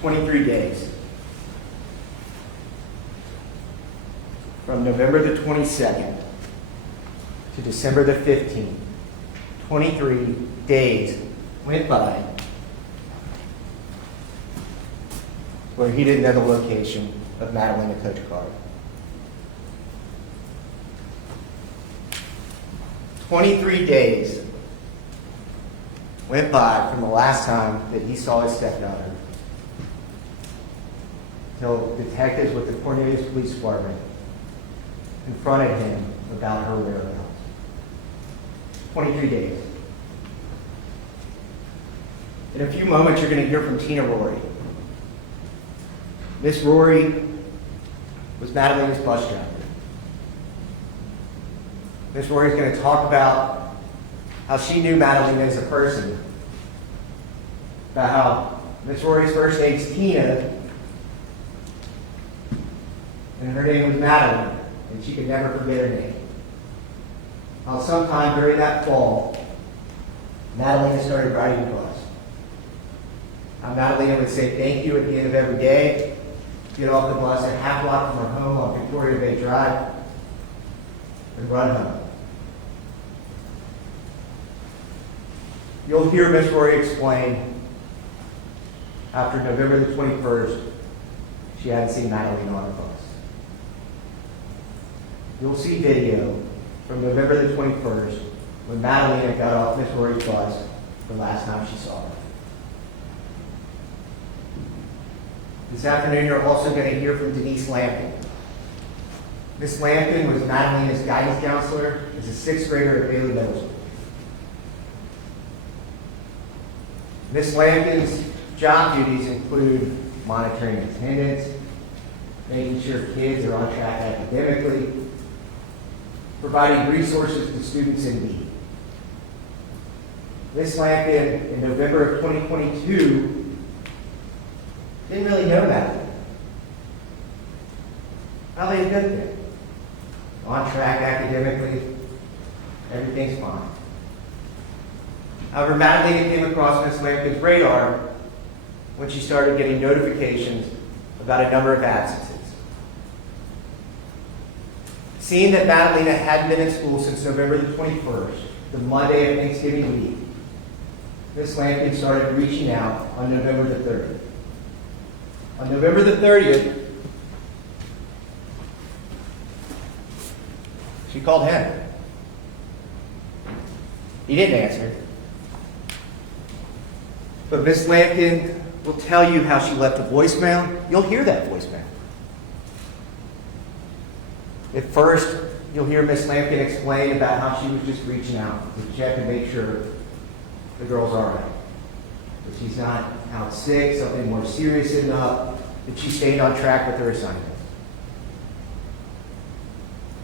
23 days. From November the 22nd to December the 15th, 23 days went by where he didn't know the location of Madalina Cojocari. 23 days went by from the last time that he saw his stepdaughter until detectives with the Cornelius Police Department confronted him about her whereabouts. 23 days. In a few moments, you're going to hear from Tina Rory. Miss Rory was Madalina's bus driver. Miss Rory is going to talk about how she knew Madalina as a person, about how Miss Rory's first name's Tina, and her name was Madalina, and she could never forget her name. How sometime during that fall, Madalina started riding the bus. How Madalina would say thank you at the end of every day, get off the bus a half block from her home on Victoria Bay Drive, and run home. You'll hear Miss Rory explain after November the 21st, she hadn't seen Madalina on the bus. You'll see video from November the 21st when Madalina got off Miss Rory's bus the last time she saw her. This afternoon, you're also going to hear from Denise Lampkin. Miss Lampkin was Madalina's guidance counselor as a sixth grader at Bailey Middle School. Miss Lampkin's job duties include monitoring attendance, making sure kids are on track academically, providing resources to students in need. Miss Lampkin, in November of 2022, didn't really know that. How they did it. On track academically, everything's fine. However, Madalina came across Miss Lampkin's radar when she started getting notifications about a number of absences. Seeing that Madalina hadn't been in school since November the 21st, the Monday of Thanksgiving week, Miss Lampkin started reaching out on November the 30th. On November the 30th, she called Henry. He didn't answer. But Miss Lampkin will tell you how she left a voicemail. You'll hear that voicemail. At first, you'll hear Miss Lampkin explain about how she was just reaching out to check and make sure the girl's all right. That she's not out sick, something more serious enough, that she stayed on track with her assignments.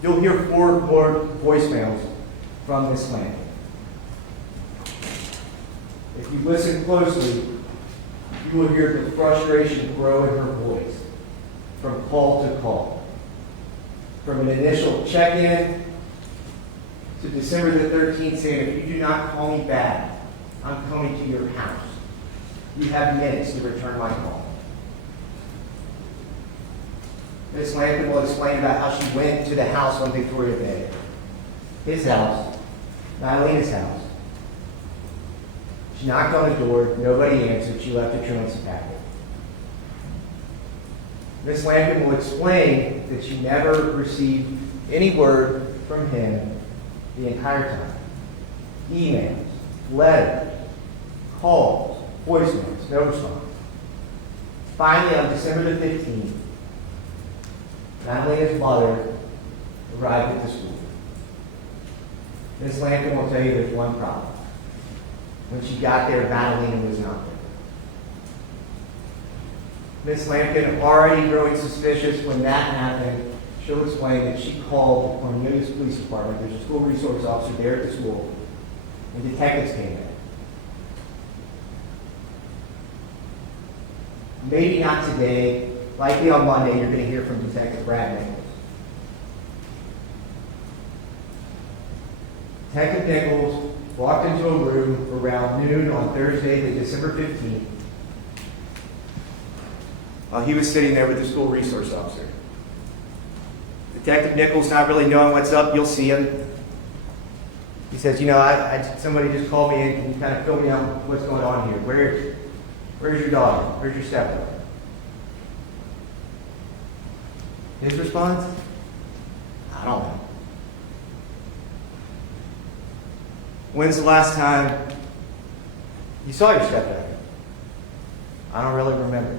You'll hear 4 more voicemails from Miss Lampkin. If you listen closely, you will hear the frustration grow in her voice from call to call. From an initial check-in to December the 13th saying, if you do not call me back, I'm coming to your house. You have minutes to return my call. Ms. Lampkin will explain about how she went to the house on Victoria Bay. His house, Madalina's house. She knocked on the door, nobody answered, she left a truancy packet. Ms. Lampkin will explain that she never received any word from him the entire time. Emails, letters, calls, voicemails, no response. Finally, on December the 15th, Madalina's mother arrived at the school. Ms. Lampkin will tell you there's one problem. When she got there, Madalina was not there. Ms. Lampkin, already growing suspicious when that happened, she'll explain that she called the Cornelius Police Department. There's a school resource officer there at the school, and detectives came in. Maybe not today. Likely on Monday, you're going to hear from Detective Brad Nichols. Detective Nichols walked into a room around noon on Thursday, December 15th, He was sitting there with the school resource officer. Detective Nichols, not really knowing what's up, you'll see him. He says, somebody just called me and can you kind of fill me out what's going on here. Where's your daughter? Where's your stepdaughter? His response? I don't know. When's the last time you saw your stepdaughter? I don't really remember.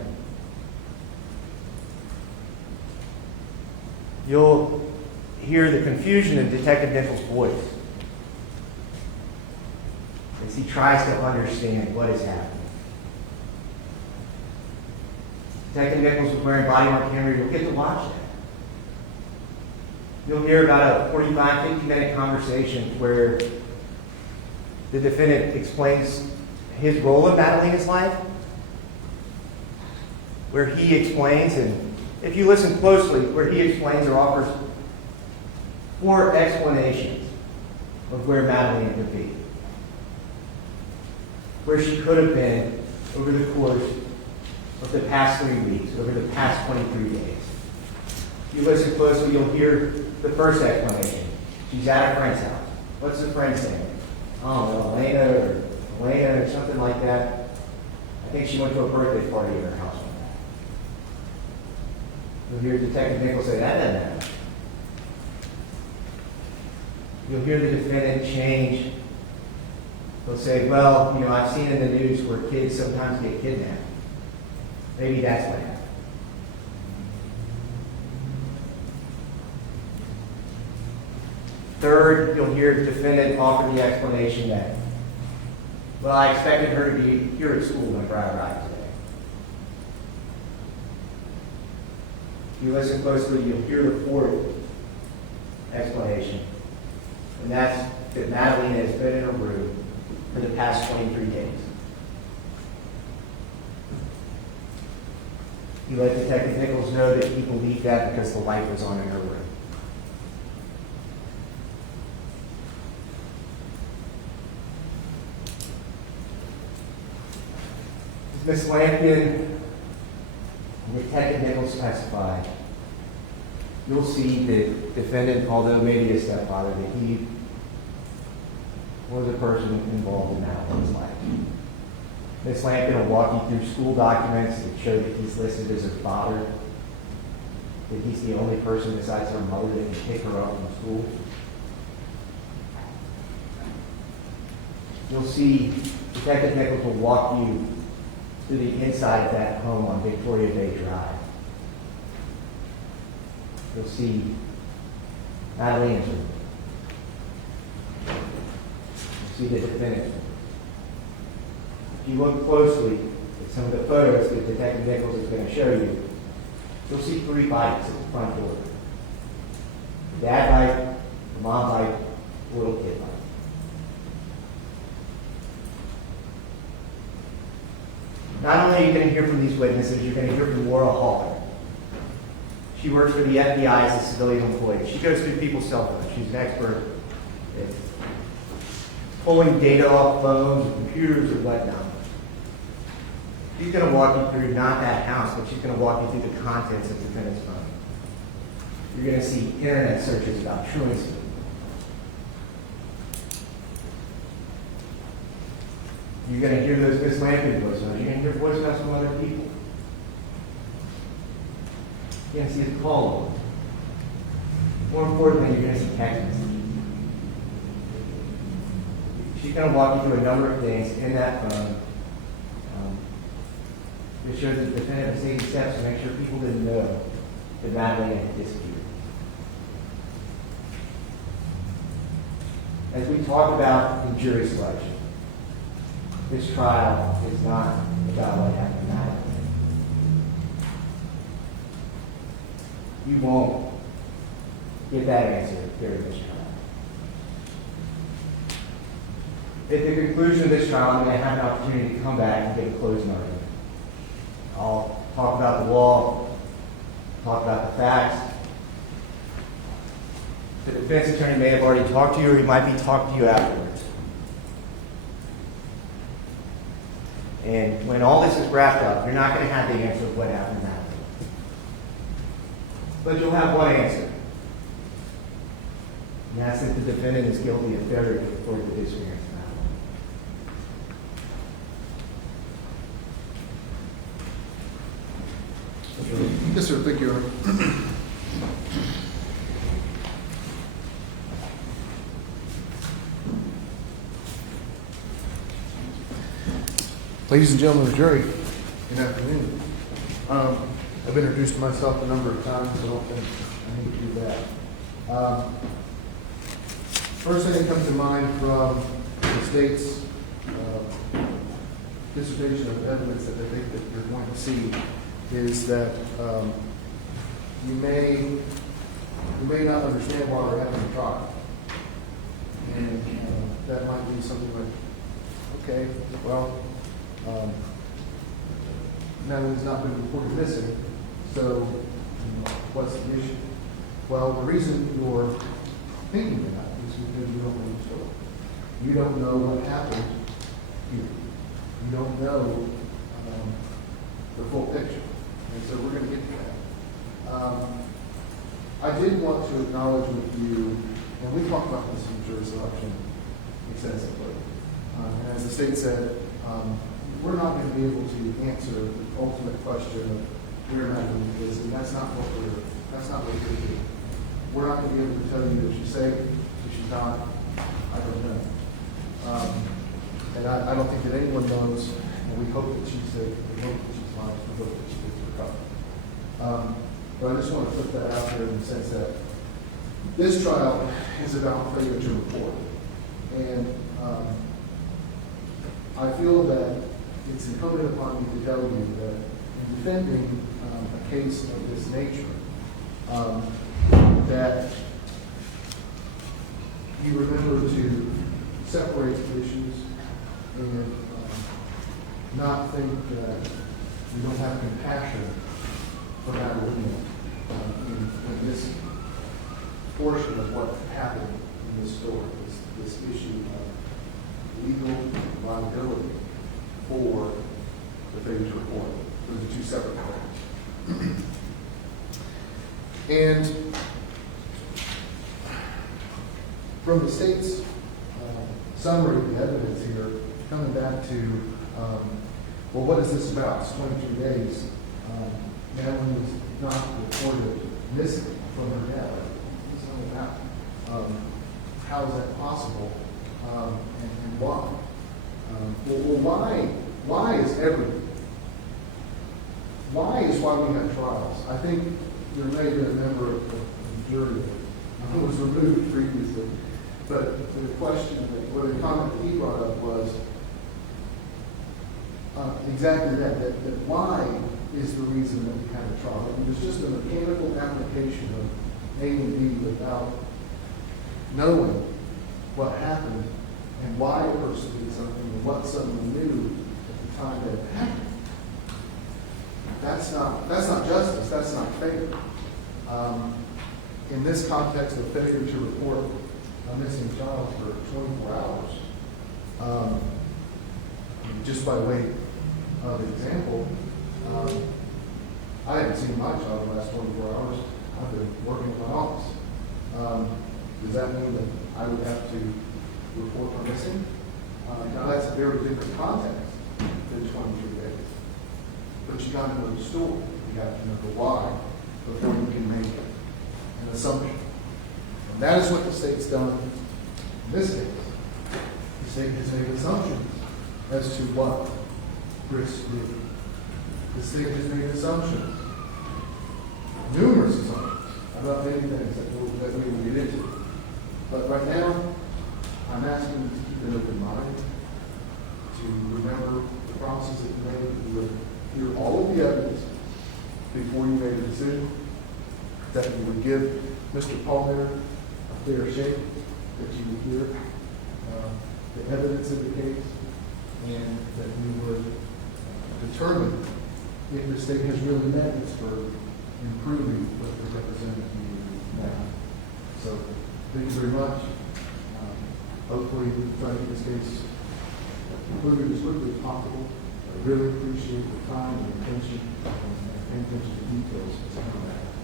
You'll hear the confusion in Detective Nichols' voice as he tries to understand what is happening. Detective Nichols was wearing body-worn camera. You'll get to watch that. You'll hear about a 45, 50-minute conversation where the defendant explains his role in Madalina's life, where he explains, and if you listen closely, where he explains or offers 4 explanations of where Madalina could be, where she could have been over the course of the past 3 weeks, over the past 23 days. If you listen closely, you'll hear the first explanation. She's at a friend's house. What's the friend saying? Oh, Elena or something like that. I think she went to a birthday party at her house one night. You'll hear Detective Nichols say, that doesn't happen. You'll hear the defendant change. He'll say, well, I've seen in the news where kids sometimes get kidnapped. Maybe that's what happened. Third, you'll hear the defendant offer the explanation that, well, I expected her to be here at school whenever I arrived today. If you listen closely, you'll hear the 4th explanation, and that's that Madalina has been in her room for the past 23 days. You let Detective Nichols know that he believed that because the light was on in her room. Ms. Lampkin and Detective Nichols testified, you'll see the defendant, although maybe a stepfather, that he was a person involved in Madeline's life. Ms. Lampkin will walk you through school documents that show that he's listed as her father, that he's the only person besides her mother that can pick her up from school. You'll see Detective Nichols will walk you to the inside of that home on Victoria Bay Drive. You'll see Madalina's room. You'll see the defendant's room. If you look closely at some of the photos that Detective Nichols is going to show you, you'll see 3 bikes at the front door. The dad bike, the mom bike, the little kid bike. Not only are you going to hear from these witnesses, you're going to hear from Laura Hall. She works for the FBI as a civilian employee. She goes through people's cell phones. She's an expert at pulling data off phones, or computers, or whatnot. She's going to walk you through not that house, but she's going to walk you through the contents of the defendant's phone. You're going to see internet searches about truancy. You're going to hear those Miss Lampkin voice notes. You're going to hear voice notes from other people. You're going to see a call log. More importantly, you're going to see text messages. She's going to walk you through a number of things in that phone that shows that the defendant was taking steps to make sure people didn't know that Madalina had disappeared. As we talk about in jury selection, this trial is not about what happened to Madalina. You won't get that answer during this trial. At the conclusion of this trial, I'm going to have an opportunity to come back and give a closing argument. I'll talk about the law, talk about the facts. The defense attorney may have already talked to you, or he might be talking to you afterwards. And when all this is wrapped up, you're not going to have the answer of what happened that day. But you'll have one answer. And that's that the defendant is guilty of failure to report the disappearance of Madeline. Yes, sir. Thank you, Your Honor. Ladies and gentlemen of the jury, good afternoon. I've introduced myself a number of times, so I don't think I need to do that. First thing that comes to mind from the state's dissertation of evidence that I think that you're going to see is that you may not understand why we're having a trial. And that might be something like, okay, well, Madeline's not been reported missing, so what's the issue? Well, the reason you're thinking that is because you don't know the story. You don't know what happened here. You don't know the full picture. And so we're going to get to that. I did want to acknowledge with you, and we talked about this in jury selection extensively, and as the state said, we're not going to be able to answer the ultimate question of where Madeline is, and that's not what we're doing. We're not going to be able to tell you that she's safe, if she's not. I don't know. And I don't think that anyone knows, and we hope that she's safe, we hope that she's fine, we hope that she gets recovered. But I just want to put that out there in the sense that this trial is about failure to report. And I feel that it's incumbent upon me to tell you that in defending a case of this nature, that you remember to separate the issues and not think that you don't have compassion for Madalina in this portion of what happened in this story, this issue of legal liability for the failure to report. Those are two separate matters. And from the state's summary of the evidence here, coming back to, well, what is this about? It's 22 days. Madeline was not reported missing from her death. What's all about? How is that possible? And why? Why is everything? Why is why we have trials? I think there may have been a member of the jury that was removed previously, but the question, or the comment that he brought up was exactly that why is the reason that we have a trial. It was just a mechanical application of A and B without knowing what happened and why a person did something and what someone knew at the time that it happened. That's not justice. That's not fair. In this context of failure to report a missing child for 24 hours, just by way of example, I haven't seen my child in the last 24 hours. I've been working in my office. Does that mean that I would have to report her missing? Now that's a very different context than 22 days. But you got to know the story. You have to know the why before you can make an assumption. And that is what the state's done in this case. The state has made assumptions as to what Chris did. The state has made assumptions, numerous assumptions, about many things that we will get into. But right now, I'm asking you to keep an open mind, to remember the promises that you made, that you would hear all of the evidence before you made a decision, that you would give Mr. Palmiter a fair shake, that you would hear the evidence in the case, and that you would determine if the state has really met its burden in proving what the representative you now. So thank you very much. Hopefully we can try to get this case concluded as quickly as possible. I really appreciate the time and attention and paying attention to details as a matter.